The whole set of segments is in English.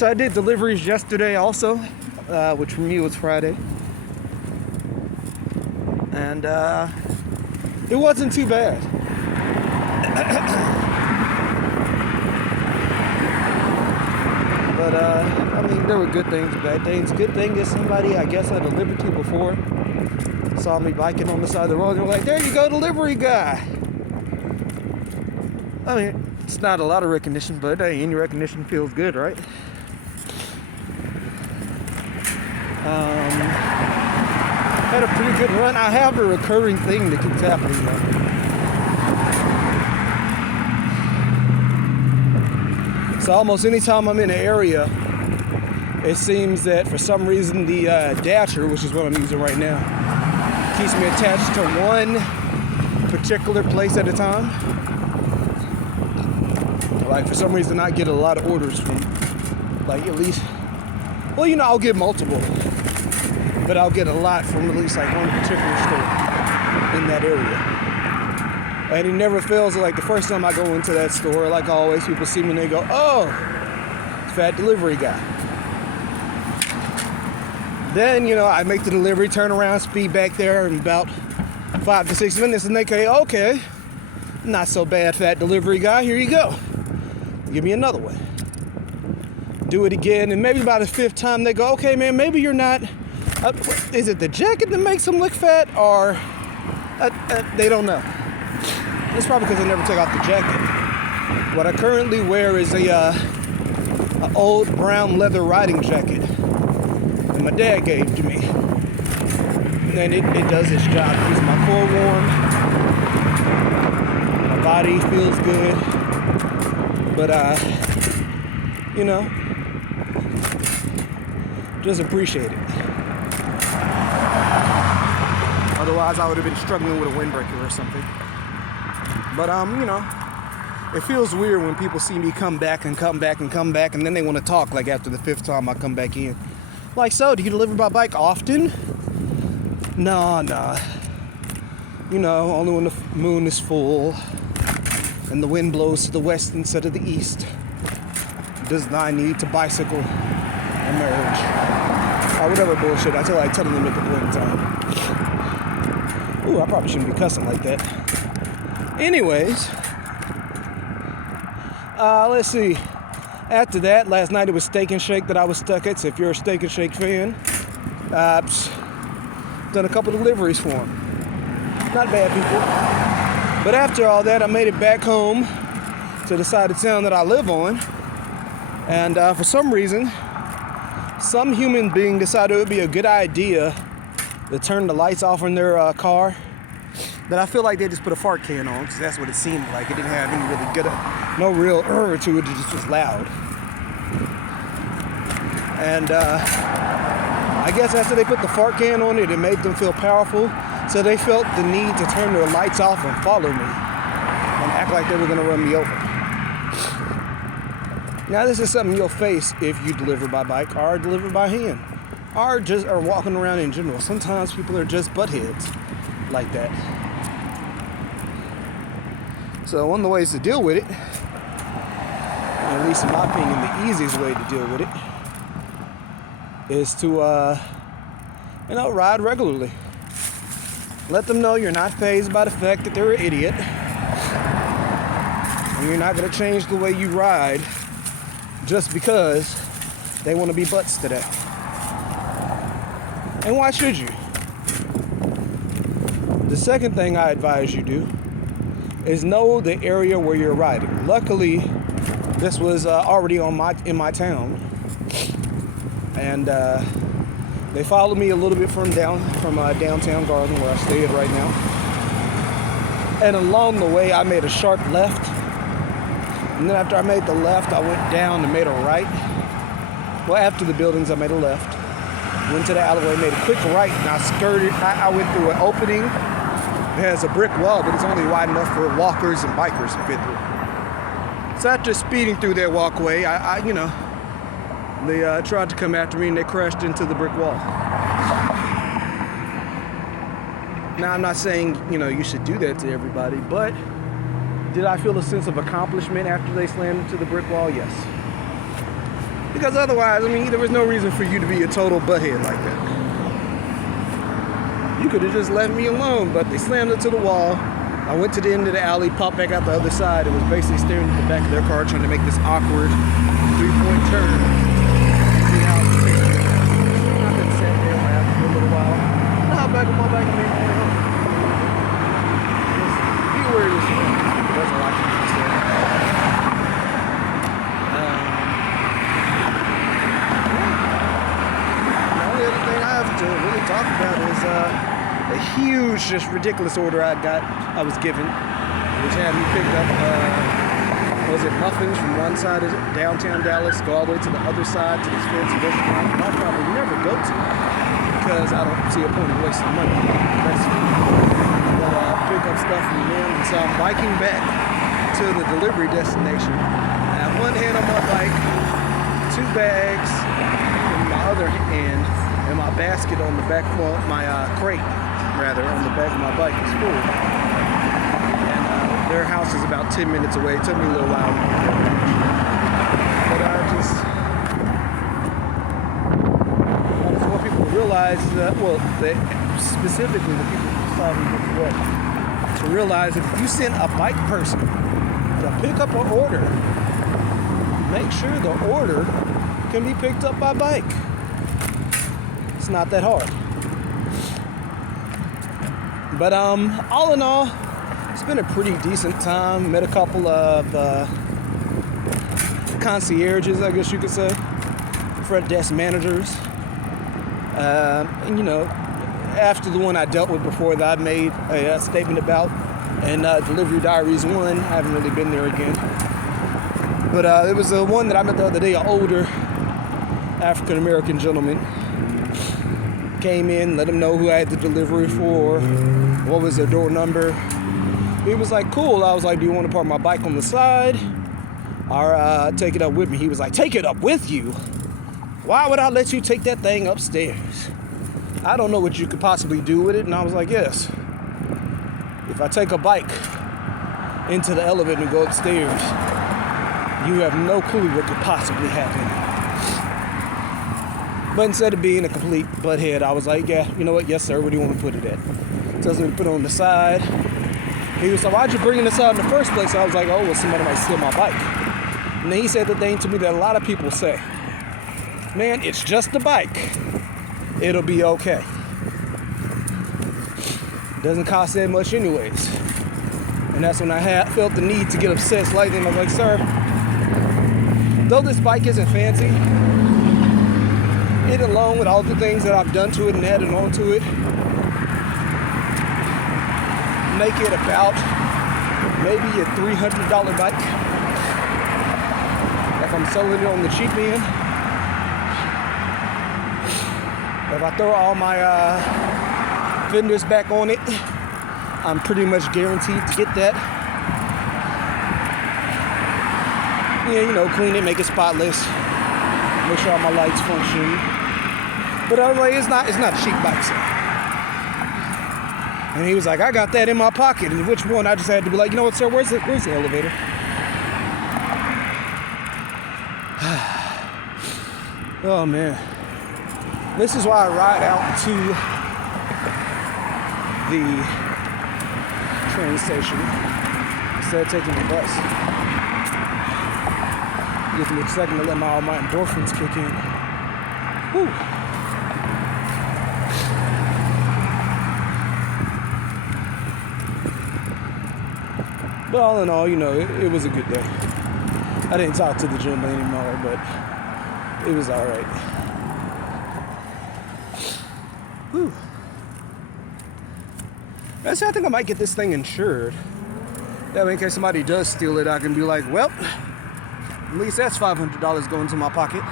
So I did deliveries yesterday also, which for me was Friday. And it wasn't too bad. But I mean, there were good things, bad things. Good thing is somebody I guess I delivered to before saw me biking on the side of the road and they were like, "There you go, delivery guy." I mean, it's not a lot of recognition, but hey, any recognition feels good, right? Had a pretty good run. I have a recurring thing that keeps happening though. So almost anytime I'm in an area, it seems that for some reason the Dasher, which is what I'm using right now, keeps me attached to one particular place at a time. Like for some reason I get a lot of orders from like at least, well, you know, I'll get multiple, but I'll get a lot from at least like one particular store in that area. And it never fails. Like the first time I go into that store, like always, people see me and they go, "Oh, fat delivery guy." Then, you know, I make the delivery, turn around, speed back there in about 5 to 6 minutes, and they say, "Okay, not so bad, fat delivery guy, here you go. Give me another one." Do it again, and maybe by the 5th time they go, "Okay, man, maybe you're not, is it the jacket that makes them look fat, or they don't know." It's probably because I never take off the jacket. What I currently wear is a old brown leather riding jacket that my dad gave to me. And it does its job. It keeps my core warm. My body feels good. But, you know, just appreciate it. Otherwise, I would have been struggling with a windbreaker or something. But, you know, it feels weird when people see me come back, and then they want to talk, like, after the 5th time I come back in. Like, "So, do you deliver by bike often?" Nah. You know, only when the moon is full and the wind blows to the west instead of the east does I need to bicycle emerge. Or whatever bullshit. I tell them at the point in time. Ooh, I probably shouldn't be cussing like that. Anyways, let's see. After that, last night it was Steak and Shake that I was stuck at. So if you're a Steak and Shake fan, done a couple deliveries for them. Not bad, people. But after all that, I made it back home to the side of town that I live on. And for some reason, some human being decided it would be a good idea to turn the lights off on their car. That I feel like they just put a fart can on, because that's what it seemed like. It didn't have any really good, no real to it. It just was loud. And I guess after they put the fart can on it, it made them feel powerful. So they felt the need to turn their lights off and follow me and act like they were going to run me over. Now, this is something you'll face if you deliver by bike or deliver by hand or just are walking around in general. Sometimes people are just buttheads like that. So one of the ways to deal with it, at least in my opinion, the easiest way to deal with it, is to, ride regularly. Let them know you're not fazed by the fact that they're an idiot. And you're not going to change the way you ride just because they want to be butts today. And why should you? The second thing I advise you do is know the area where you're riding. Luckily, this was already in my town. And they followed me a little bit from downtown Garden, where I stay at right now. And along the way, I made a sharp left. And then after I made the left, I went down and made a right. Well, after the buildings, I made a left. Went to the alleyway, made a quick right, and I skirted. I went through an opening. It has a brick wall, but it's only wide enough for walkers and bikers to fit through. So after speeding through that walkway, they tried to come after me and they crashed into the brick wall. Now, I'm not saying, you should do that to everybody, but did I feel a sense of accomplishment after they slammed into the brick wall? Yes. Because otherwise, I mean, there was no reason for you to be a total butthead like that. You could have just left me alone, but they slammed it to the wall. I went to the end of the alley, popped back out the other side. It was basically staring at the back of their car, trying to make this awkward 3-point turn. See how it's fixed. I could sat there and laughed for a little while. I hopped back on my bike and made my way home. Be weird as well. There's a lot to be said. The only other thing I have to really talk about is a huge, just ridiculous order I was given, which had me picked up, was it muffins from one side of downtown Dallas, go all the way to the other side to this fancy restaurant I'll probably never go to because I don't see a point of wasting money. But pick up stuff from them, and so I'm biking back to the delivery destination. I have one hand on my bike, 2 bags in my other hand, and my basket on the back, well, my crate rather, on the back of my bike is full. And their house is about 10 minutes away. It took me a little while. But I just want people to realize that, well, specifically the people who saw me this way, to realize that if you send a bike person to pick up an order, make sure the order can be picked up by bike. It's not that hard. But all in all, it's been a pretty decent time. Met a couple of concierges, I guess you could say, front desk managers. And you know, after the one I dealt with before that I made a statement about, and Delivery Diaries 1, I haven't really been there again. But it was the one that I met the other day, an older African-American gentleman. Came in, let him know who I had the delivery for, what was their door number. He was like, cool. I was like, do you want to park my bike on the side or take it up with me? He was like, take it up with you? Why would I let you take that thing upstairs? I don't know what you could possibly do with it. And I was like, yes. If I take a bike into the elevator and go upstairs, you have no clue what could possibly happen. But instead of being a complete butthead, I was like, yeah, you know what? Yes, sir. Where do you want to put it at? Tells me to put it on the side. He was like, why'd you bring this out in the first place? I was like, oh, well, somebody might steal my bike. And then he said the thing to me that a lot of people say. Man, it's just a bike. It'll be okay. It doesn't cost that much anyways. And that's when I felt the need to get upset slightly. And I was like, sir, though this bike isn't fancy, it along with all the things that I've done to it and added on to it, make it about maybe a $300 bike. If I'm selling it on the cheap end, if I throw all my fenders back on it, I'm pretty much guaranteed to get that. Yeah, you know, clean it, make it spotless, make sure all my lights function. But I was like, it's not a cheap bike, sir. And he was like, I got that in my pocket. And which one? I just had to be like, you know what, sir, where's the elevator? Oh, man. This is why I ride out to the train station instead of taking the bus. Gives me a second to let all my endorphins kick in. Whew. But all in all, you know, it was a good day. I didn't talk to the gym anymore, but it was all right. Whew. Actually, I think I might get this thing insured. That way, in case somebody does steal it, I can be like, well, at least that's $500 going to my pocket.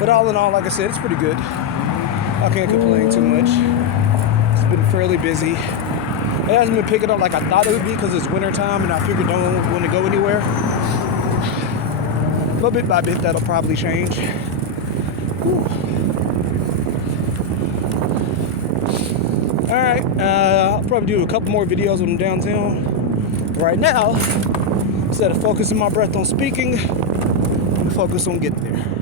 But all in all, like I said, it's pretty good. I can't complain too much. It's been fairly busy. It hasn't been picking up like I thought it would be because it's winter time and I figured no one would want to go anywhere. But bit by bit, that'll probably change. Whew. All right, I'll probably do a couple more videos when I'm downtown. Right now, instead of focusing my breath on speaking, I'm focused on getting there.